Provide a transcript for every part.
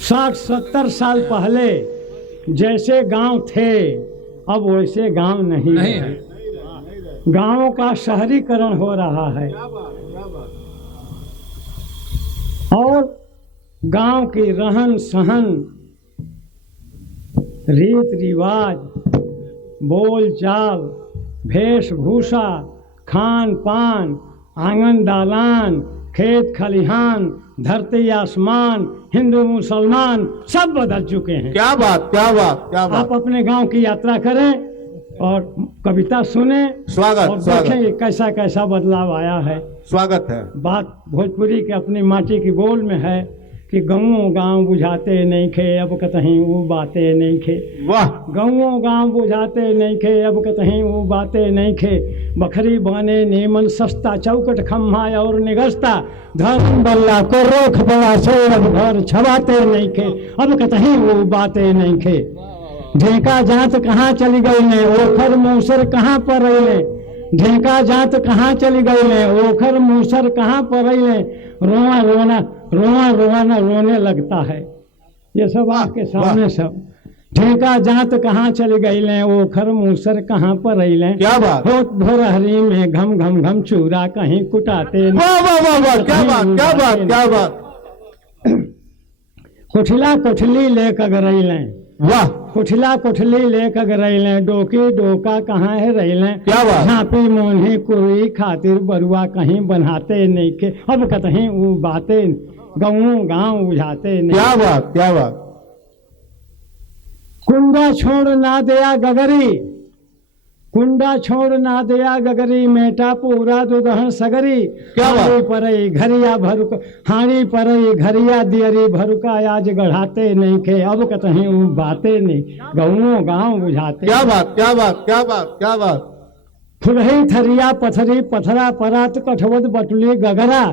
60-70 साल पहले जैसे गांव थे अब वैसे गांव नहीं है। गांवों का शहरीकरण हो रहा है और गांव की रहन सहन, रीत रिवाज, बोल चाल, वेशभूषा, खान पान, आंगन दालान, खेत खलिहान, धरती आसमान, हिंदू मुसलमान सब बदल चुके हैं। क्या बात, क्या बात, क्या बात। आप अपने गांव की यात्रा करें और कविता सुने स्वागत, और स्वागत। देखें कैसा कैसा बदलाव आया है। स्वागत है। बात भोजपुरी के अपनी माटी की बोल में है कि गाँवों गाँव बुझाते नहीं खे अब कतहीं वो बातें नहीं खे। वाह। गाँवों गाँव बुझाते नहीं खे अब कतहीं वो बातें नहीं खे। बखरी बने नीमन सस्ता, चौकट खम्हा और निगस्ता, धर्म बल्ला को रोक बड़ा से अब घर छवाते नहीं खे अब कतहीं वो बातें नहीं खे। ढेका जात कहाँ चली गई ने, ओखर मूसर कहाँ पर रही। ढेका जात कहाँ चली गई ने, ओखर मूसर कहाँ पर रही। रोना रोना रोना रोना रोने लगता है। ये सब आपके सामने सब। ढेका जात कहाँ चली गई ले, ओखर मूसर कहाँ पर रही। क्या बात। होत भोरहरी में घम घम घम चूरा कहीं कुटाते। वाह वाह वाह वाह, क्या बात, क्या बात, क्या बात। कुठला कुठली ले कगरई ले। वाह। कुठला कुठली ले कगरई ले, डोकी डोका कहाँ है रही ले। क्या बात। झांपी मोहनी कुरी खातिर बरुआ कहीं बनाते नहीं के अब कतहीं वो बातें गाँव गाँव बुझाते नहीं। क्या बात, क्या बात। कुंडा छोड़ ना दिया गगरी, कुंडा छोड़ ना दिया गगरी, मेटा पूरा दुदहन सगरी। क्या बात। हाड़ी परई घरिया भरुक, हाड़ी परई घरिया दियरी भरुका, आज गढ़ाते नहीं के अब कतहीं वो बातें नहीं गाँव गाँव बुझाते। क्या बात, क्या बात, क्या बात, क्या बात। फुलही थरिया पथरी पथरा परात कठवद बटुली गगरा,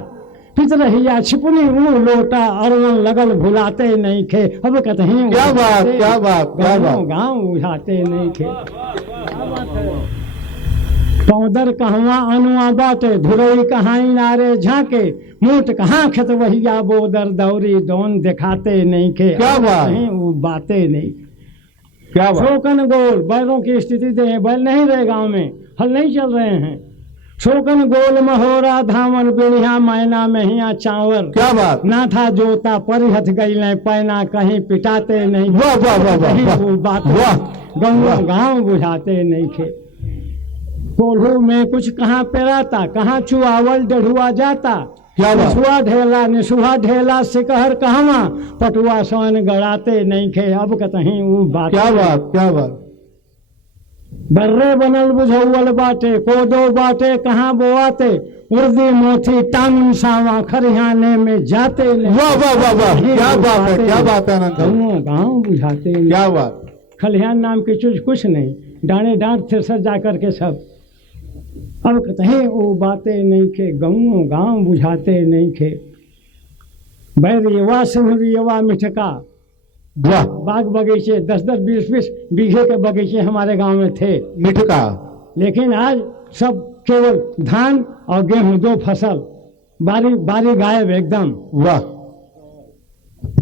पितरहिया छिपुनी ऊ लोटा, अरवन लगल भुलाते नहीं खे अब कतहीं। क्या बात, क्या बात, क्या बात। गाँव बुझाते नहीं खे। पौदर कहवा अनुआ बाटे, धुरई कहाँ नारे झांके, मूठ कहाँ खेत वहिया बोदर दौरी दोन दिखाते नहीं खे। क्या बात। कहीं वो बातें नहीं। क्या बात। शोकन गोल बैलों की स्थिति दे, बैल नहीं रहे गांव में, हल नहीं चल रहे हैं। शोकन गोल महोरा धामन बिड़िया, मैना महिया चावर। क्या बात। ना था जोता परिहथ गई पैना कहीं पिटाते नहीं। वाह वाह वाह वाह, कहीं वाह। वो बात वाह। गाँव गाँव बुझाते नहीं खे। कोल्हू में कुछ कहाँ पेराता, कहाँ चुआवल डढ़ुआ जाता। क्या बात। निसुआ ढेला निसुआ ढेला सिकहर कहवा, पटुआ सोन गड़ाते नहीं खे अब कतहीं वो बात। क्या बात, क्या बात। बर्रे बनल बुझौल बाटे, कोदो बाटे कहाँ बोआते, उर्दी मोथी टांग सावा खरिहाने में जाते नहीं। वाह वाह वाह वाह, क्या बात है, क्या बात है अनंत। गाँव गाँव बुझाते नहीं। क्या बात। खलिहान नाम की चीज कुछ नहीं, डांडे डांट थ्रेसर जा करके सब अब कहीं वो बातें नहीं खे गाँव गाँव बुझाते नहीं खे। बैरियवा सिंहरियवा मिठका, वाह। बाग बगीचे 10-10 20-20 बीघे के बगीचे हमारे गांव में थे। मिठका। लेकिन आज सब केवल धान और गेहूं 2 फसल, बारी बारी गायब एकदम। वाह।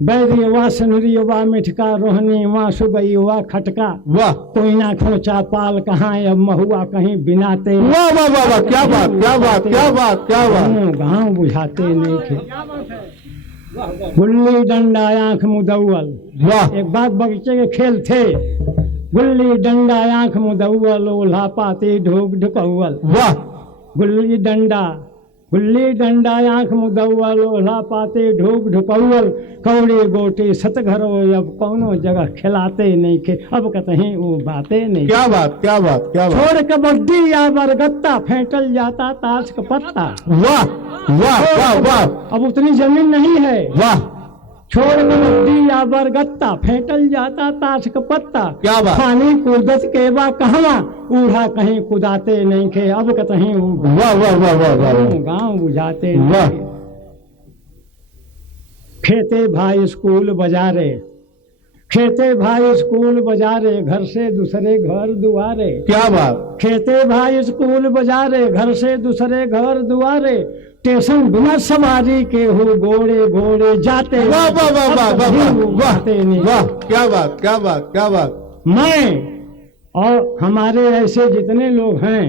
बैरियवा सिंहरियवा मिठका, रोहनी वाँ सुगईवा खटका, वाह कोयना खोचा पाल कहाँ अब महुआ कहीं बिनाते। वाह वाह वाह वाह, क्या बात, क्या बात, क्या बात, क्या बात। गाँव बुझाते नहीं थे। गुल्ली डंडा आंख मुदौल, वाह। एक बाग बगीचे के खेल थे। गुल्ली डंडा आंख मुदौल, ओल्हा पाती ढूक ढुकौल। वाह। गुल्ली डंडा आंख मुदौल, ओल्हा पाती ढूक ढुकौल। कौड़ी गोटी सतघरो अब कौनो जगह खिलाते नहीं खे अब कतहीं वो बातें नहीं। क्या बात, क्या बात, क्या बात। छोड़ कबड्डी या बरगत्ता, फेंटल जाता ताश का पत्ता। वाह वाह वाह वाह, अब उतनी जमीन नहीं है। वाह। छोड़ कबड्डी या बरगत्ता, फेंटल जाता ताश का पत्ता। क्या बात। पानी कूदत के बा कहवा, ऊढ़ा कहीं कुदाते नहीं खे अब कतहीं वाह वाह वाह वाह वाह। गाँव बुझाते वाह। नहीं। खेते भाई स्कूल बाजारे, खेते भाई स्कूल बाजारे, घर से दूसरे घर दुआरे। क्या बात, खेते भाई स्कूल बाजारे, घर से दूसरे घर दुआरे। स्टेशन बिना सवारी के हो, घोड़े घोड़े जाते। वाह वाह वाह वाह वाह वाह जाते नहीं। वाह, क्या बात, क्या बात, क्या बात। मैं और हमारे ऐसे जितने लोग हैं,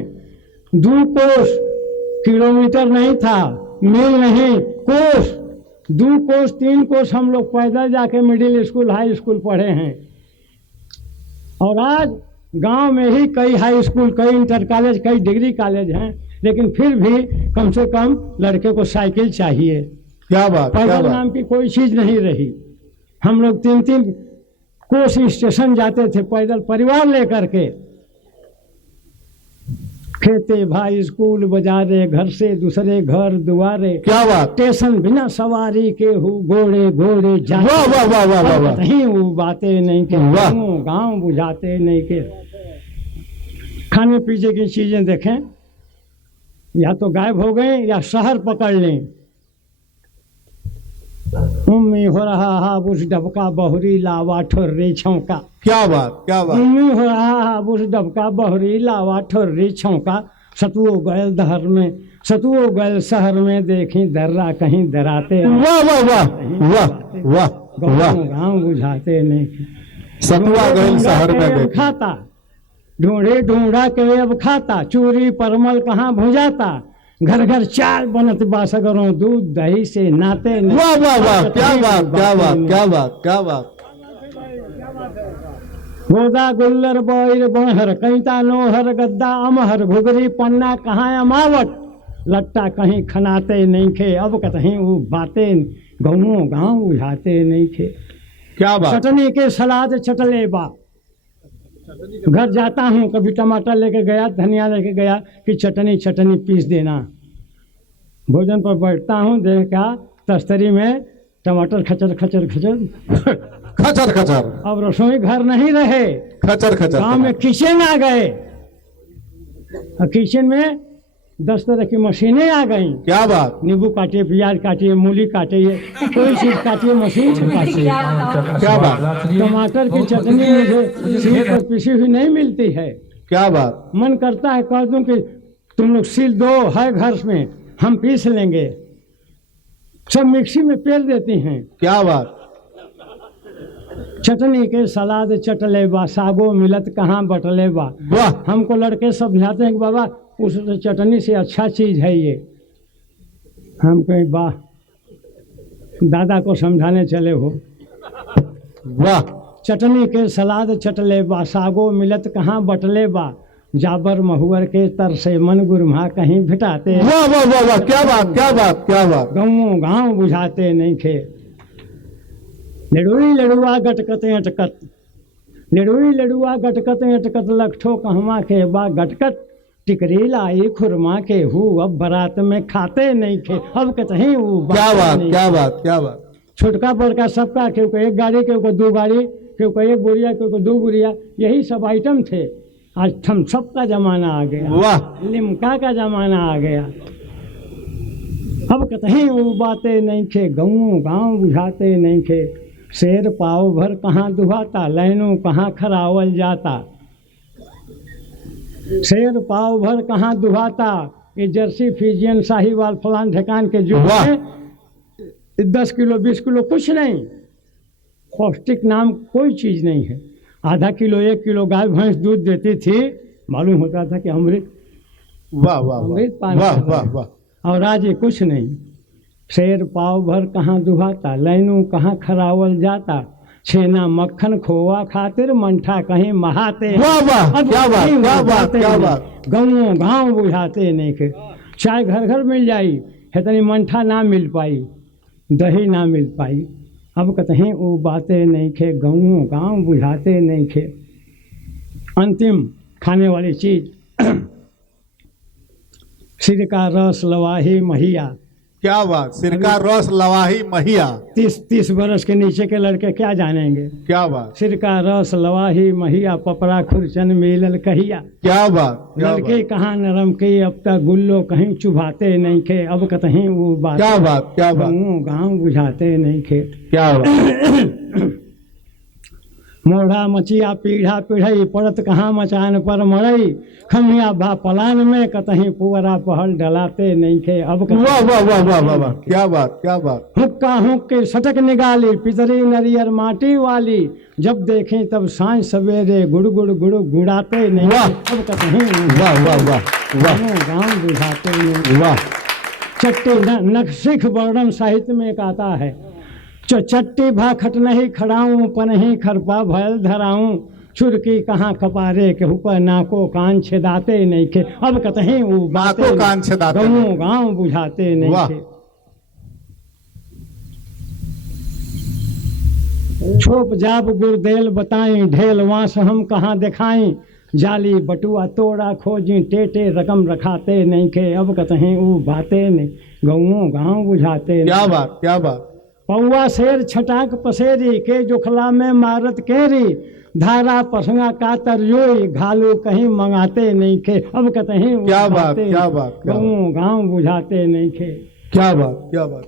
2 कोस किलोमीटर नहीं था, मील नहीं, कोस, 2 कोस 3 कोस हम लोग पैदल जाके मिडिल स्कूल हाई स्कूल पढ़े हैं। और आज गांव में ही कई हाई स्कूल, कई इंटर कॉलेज, कई डिग्री कॉलेज हैं, लेकिन फिर भी कम से कम लड़के को साइकिल चाहिए। क्या बात, क्या पैदल बात। नाम की कोई चीज नहीं रही। हम लोग 3-3 कोस स्टेशन जाते थे पैदल, परिवार लेकर के। खेते भाई स्कूल बाजारे, घर से दूसरे घर दुआरे। क्या बात, स्टेशन बिना सवारी के हो, घोड़े घोड़े जाते। वाह वाह वाह वाह वाह वाह। नहीं वो बातें नहीं के, वाह। गाँव बुझाते नहीं के। खाने पीने की चीजें देखें, या तो गायब हो गए या शहर पकड़ लें। उम्मी हो रहा हा बुझ डबका बहुरी लावा ठोर्री छौका। क्या बात, क्या बात। उम्मी हो रहा हा बुझ डबका बहुरी लावा ठोर्री छौका। सतुओ गैल दहर में, सतुओ गैल शहर में, देखी दर्रा कहीं दराते। वाह वाह वाह वाह वाह वाह। गाँव बुझाते नहीं। सतुआ गैल शहर में अब देख। खाता, ढूंढे ढूंढा के अब खाता। चूरी परमल कहाँ भुजाता, घर घर चाय बनत बासगरों, दूध दही से नाते नहीं। वाह वाह वाह, क्या बात, क्या बात, क्या बात, क्या बात। गोदा गुल्लर बोर बोहर, कैता नोहर गद्दा अमहर, घुगरी पन्ना कहाँ अमावट। लट्टा कहीं खनाते नहीं खे, अब कहीं वो बातें गाँव गाँव बुझाते नहीं खे। क्या बात। चटनी के सलाद चटले बा। घर जाता हूँ, कभी टमाटर लेके गया, धनिया लेके गया कि चटनी चटनी पीस देना। भोजन पर बैठता हूँ, देखा तस्तरी में टमाटर खचर खचर खचर। खचर खचर। अब रसोई घर नहीं रहे, खचर खचर। गांव में किचन आ गए। और किचन में 10 तरह की मशीनें आ गई। क्या बात। नींबू काटिए, प्याज काटिए, मूली काटिए, कोई चीज काटिए, मशीन से काटिए। क्या बात। टमाटर की चटनी मुझे सील पर पिसी हुई नहीं मिलती है। क्या बात। मन करता है कह दूं कि तुम लोग सील दो, है घर में, हम पीस लेंगे। सब मिक्सी में पेर देती हैं। क्या बात। चटनी के सलाद चटले बा, सागो मिलत कहाँ बटले बा। वाह। हमको लड़के समझाते हैं कि बाबा उस चटनी से अच्छा चीज है ये। हम कहीं वाह, दादा को समझाने चले हो। वाह। चटनी के सलाद चटले बा, सागो मिलत कहाँ बटले बा। जाबर महुअर के तर से मन गुरमा कहीं भिटाते। वाह वाह वाह वाह, क्या बात, क्या बात, क्या बात। गाँव गाँव बुझाते नहीं खे। लड़ुई लड़ुआ गटकत अटकत, लड़ुई लड़ुआ गटकत अटकत, लखठो कहवा के बा गटकट। टिकरी लाई खुरमा के हूँ, अब बारात में खाते नहीं खे, अब कहीं वो। क्या बात, क्या बात, क्या बात। छोटका बड़का सबका, क्यों को 1 गाड़ी, क्यों को 2 गाड़ी, क्यों को 1 बोरिया, क्यों को 2 बोरिया, यही सब आइटम थे। आज थम्सअप का जमाना आ गया, वाह। लिम्का का जमाना आ गया। अब कहीं वो बातें नहीं खे, गाँव गाँव बुझाते नहीं खे। शेर पाव भर कहाँ दुहाता, लैनों कहाँ खरावल जाता। शेर पाव भर कहाँ दुहाता, ये जर्सी फिजियन साहिवाल फलान ढकान के जो वाह। है 10 किलो 20 किलो कुछ नहीं, पौष्टिक नाम कोई चीज नहीं है। आधा किलो 1 किलो गाय भैंस दूध देती थी, मालूम होता था कि अमृत वाह वाह अमृत पान वाह कर रहे वाह हैं। वाह। और आज ये कुछ नहीं। शेर पाव भर कहाँ दुहाता, लैनू कहाँ खरावल जाता। छेना मक्खन खोआ खातिर, मंठा कहीं महाते। वाह वाह, अब क्या बात, कहीं क्या बात, बुझाते क्या नहीं। बात। गाँव गाँव बुझाते नहीं के। चाय घर घर मिल जाई, इतनी मंठा ना मिल पाई, दही ना मिल पाई। अब कहीं वो बातें नहीं खे, गाँव गाँव बुझाते नहीं खे। अंतिम खाने वाली चीज सिर का रस लवाही महिया। क्या बात। सिरका रस लवाही महिया। 30 बरस के नीचे के लड़के क्या जानेंगे। क्या बात। सिर का रस लवाही महिया, पपरा खुरचन मिलल कहिया। क्या बात, क्या लड़के बात। कहाँ नरम के, अब तक गुल्लो कहीं चुभाते नहीं खे। अब कहीं वो बात, क्या बात, क्या बात। गाँव गाँव बुझाते नहीं खे। क्या बात। मोढ़ा मचिया पीढ़ा पीढ़ई पड़त कहाँ मचान पर मड़ई खमिया बा पलान में कतहीं पुअरा पहल डलाते नहीं खे अब वाह वाह वाह वाह वाह वाह, क्या बात क्या बात। हुक्का हुक के सटक निगाली पितरी नरियर माटी वाली जब देखें तब सांझ सवेरे गुड़ गुड़ गुड़ गुड़ाते नहीं वाह। अब कतहीं वाह वाह वाह वाह गाँव बुझाते नहीं। वाह। चट्टी नक्सिख वर्णन साहित्य में एक आता है चट्टी भाखट नहीं खड़ाऊं पनही खरपा भयल धराऊं छुरकी कहाँ कपारे के ऊपर नाको कान छेदाते नहीं के अब कतहीं वो नाको कान छेदाते गाँव गाँव बुझाते नहीं वाह। के। छोप जाप गुरदेल बताई ढेल वास हम कहाँ दिखाई जाली बटुआ तोड़ा खोजी टेटे रकम रखाते नहीं के अब कतहीं वो बातें नहीं गाँव गाँव बुझाते नहीं। क्या बात क्या बात। पौवा शेर छटाक पसेरी के जुखला में मारत केरी धारा पसंगा का तरजोई घालू कहीं मंगाते नहीं खे अब कतहीं क्या बात क्या बात क्या बात। गाँव गाँव बुझाते नहीं खे। क्या बात क्या बात।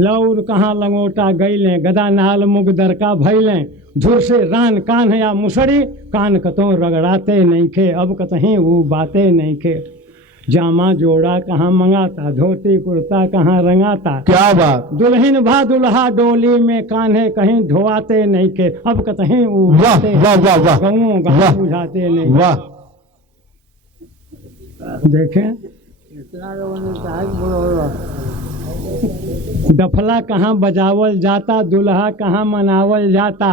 लौर कहाँ लंगोटा गईलें गदा नाल मुग दरका भैलें धुर से रान कान या मुसड़ी कान कतों रगड़ाते नहीं खे अब कतहीं वो बातें नहीं खे। जामा जोड़ा कहाँ मंगाता धोती कुर्ता कहाँ रंगाता क्या बात। दुल्हन भा दुल्हा डोली में कान्हे कहीं धोआते नहीं के अब कतहीं वाह वाह वाह वाह गाँव वाह। गाँव बुझाते नहीं। वाह। देखें डफला कहाँ बजावल जाता दुल्हा कहाँ मनावल जाता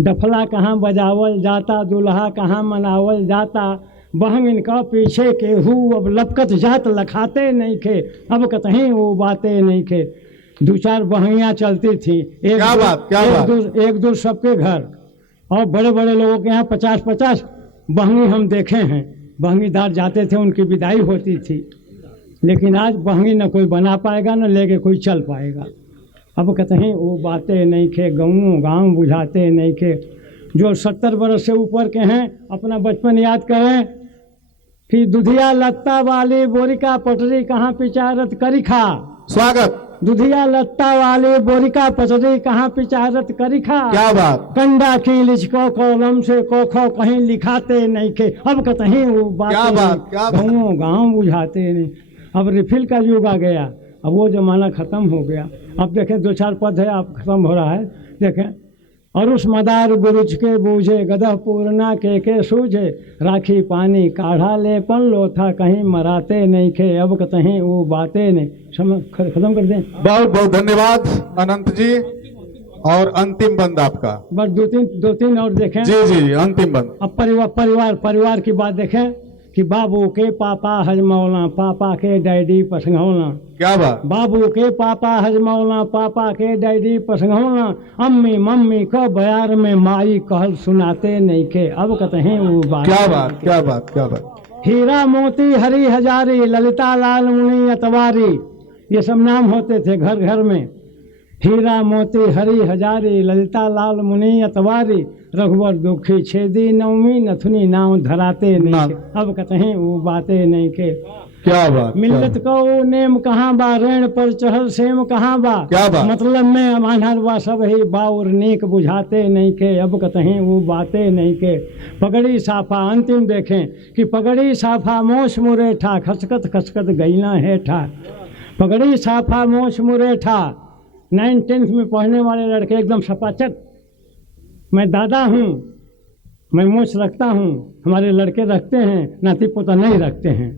डफला कहाँ बजावल जाता दुल्हा कहाँ मनावल जाता बहंग इनका पीछे के हु अब लपकत जात लखाते नहीं खे अब कतहीं वो बातें नहीं खे। दो चार बहंगियाँ चलती थी क्या बात क्या बात। एक दूर सबके घर और बड़े बड़े लोगों के यहाँ 50-50 बहंगी हम देखे हैं। बहंगीदार जाते थे उनकी विदाई होती थी लेकिन आज बहंगी न कोई बना पाएगा न लेके कोई चल पाएगा अब कतहीं वो बातें नहीं खे गाँव गाँव बुझाते नहीं खे। जो 70 बरस से ऊपर के हैं अपना बचपन याद करें कि दुधिया लत्ता वाली बोरिका पटरी कहाँ पिचारत करी खा स्वागत। दुधिया लत्ता वाली बोरिका पटरी कहाँ पिचारत करी खा क्या बात। कंडा की लिचको कॉलम से कोखो कहीं लिखाते नहीं के अब कतहीं वो क्या बात क्या बात। गाँव गाँव बुझाते नहीं। अब रिफिल का युग आ गया अब वो जमाना खत्म हो गया। अब देखें 2-4 पद है अब खत्म हो रहा है। देखें और उस मदार गुरुज के बूझे गदह पूर्णा के सूझे राखी पानी काढ़ा ले पन लो था कहीं मराते नहीं खे अब कतहीं वो बातें नहीं। खत्म कर दें। बहुत बहुत धन्यवाद अनंत जी। और अंतिम बंद आपका बस दो तीन और देखें। जी जी जी अंतिम बंद। अब परिवार की बात देखें कि बाबू के पापा हजमौला पापा के डैडी पसंगौला। क्या बात। बाबू के पापा हजमौला पापा के डैडी पसंगौला अम्मी मम्मी को बयार में माई कहल सुनाते नहीं के अब कतहीं वो बात। क्या बात क्या बात क्या बात। हीरा मोती हरी हजारी ललिता लाल मुनि अतवारी ये सब नाम होते थे घर घर में। हीरा मोती हरी हजारी ललिता लाल मुनि अतवारी रघुवर दुखी छेदी नवमी नथुनी नाम धराते नहीं के अब कतहीं वो बातें नहीं के। क्या बात। मिल्लत को नेम कहाँ बा रेण पर चढ़ल सेम कहाँ बा। क्या बात। मतलब में अमानर बा सब ही बाउर नीक बुझाते नहीं के अब कतहीं वो बातें नहीं के। पगड़ी साफा अंतिम देखें कि पगड़ी साफा मोश मुरेठा खसकत खसकत गईना हेठा। पगड़ी साफा मोश मुरेठा 9th-10th में पढ़ने वाले लड़के एकदम सपाचक मैं दादा हूँ मैं मोछ रखता हूँ हमारे लड़के रखते हैं नाती पोता नहीं रखते हैं।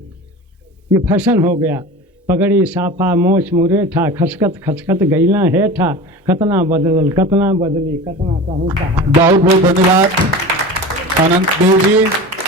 ये फैशन हो गया। पगड़ी साफा मोछ मुरेठा खसकत खसकत गईला हेठा कतना बदली कतना कहूँ कहा। बहुत बहुत धन्यवाद अनंत देव जी।